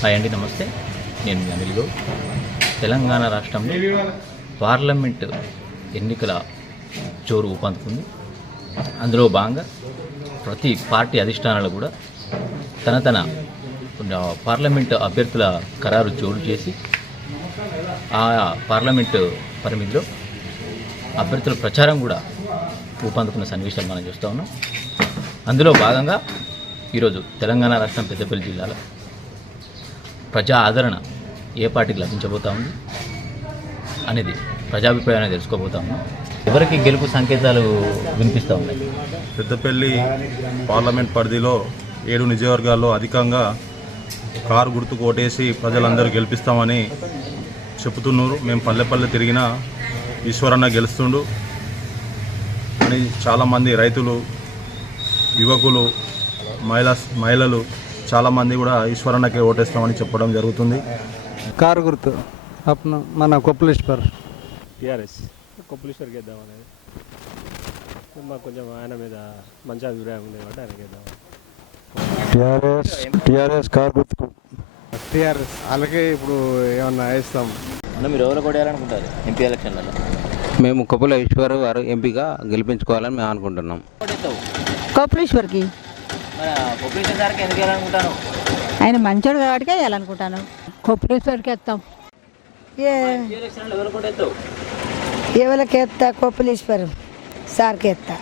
Hi అండి, నమస్తే. నేను మీ అనిల్ గౌడ్. తెలంగాణ రాష్ట్రంలో పార్లమెంట్ ఎన్నికల జోరు ఊపందుకుంది. అందులో భాగంగా ప్రతి పార్టీ అధిష్టానాలు కూడా తన పార్లమెంట్ అభ్యర్థుల ఖరారు జోరు చేసి ఆ పార్లమెంటు పరిమితిలో అభ్యర్థుల ప్రచారం కూడా ఊపందుకున్న సన్నివేశాలు మనం చూస్తూ ఉన్నాం. అందులో భాగంగా ఈరోజు తెలంగాణ రాష్ట్రం పెద్దపల్లి జిల్లాలో ప్రజా ఆదరణ ఏ పార్టీకి లభించబోతా ఉంది అనేది ప్రజాభిప్రాయాన్ని తెలుసుకోబోతా ఉన్నాం. ఎవరికి గెలుపు సంకేతాలు వినిపిస్తూ ఉన్నాయి? పెద్దపల్లి పార్లమెంట్ పరిధిలో 7 నియోజకవర్గాల్లో అధికంగా కారు గుర్తుకు ఓటేసి ప్రజలందరూ గెలిపిస్తామని చెబుతున్నారు. మేము పల్లె తిరిగినా ఈశ్వరన్న గెలుస్తుండు అని చాలామంది రైతులు, యువకులు, మహిళలు చాలామంది కూడా ఈశ్వరన్నకే ఓటేస్తామని చెప్పడం జరుగుతుంది. కారు గుర్తు మన కొప్పలేశ్వర్ టీఆర్ఎస్ కొప్పలేశ్వర్ గెద్దాం అనేది మాకు కొంచెం ఆయన మీద మంచి అభిప్రాయం ఉంది కాబట్టి ఆయన గెద్దాం. టీఆర్ఎస్ కారు గుర్తుకు టీఆర్ఎస్ అలాగే ఇప్పుడు ఏమన్నా వేస్తాం. మీరు ఎవరు కూడా వేయాలనుకుంటారు ఎంపీ ఎలక్షన్లలో? మేము కొప్పలేశ్వర్ గారు ఎంపీగా గెలిపించుకోవాలని మేము అనుకుంటున్నాం. కొప్పలేశ్వర్కి ఎందుకు వేయాలనుకుంటాను? ఆయన మంచోడు కాబట్టి వేయాలనుకుంటాను. కొప్పలేశ్వర్కి వేస్తాం. ఎవరికి వేస్తా? కొప్పలేశ్వరం సార్కి వేస్తా.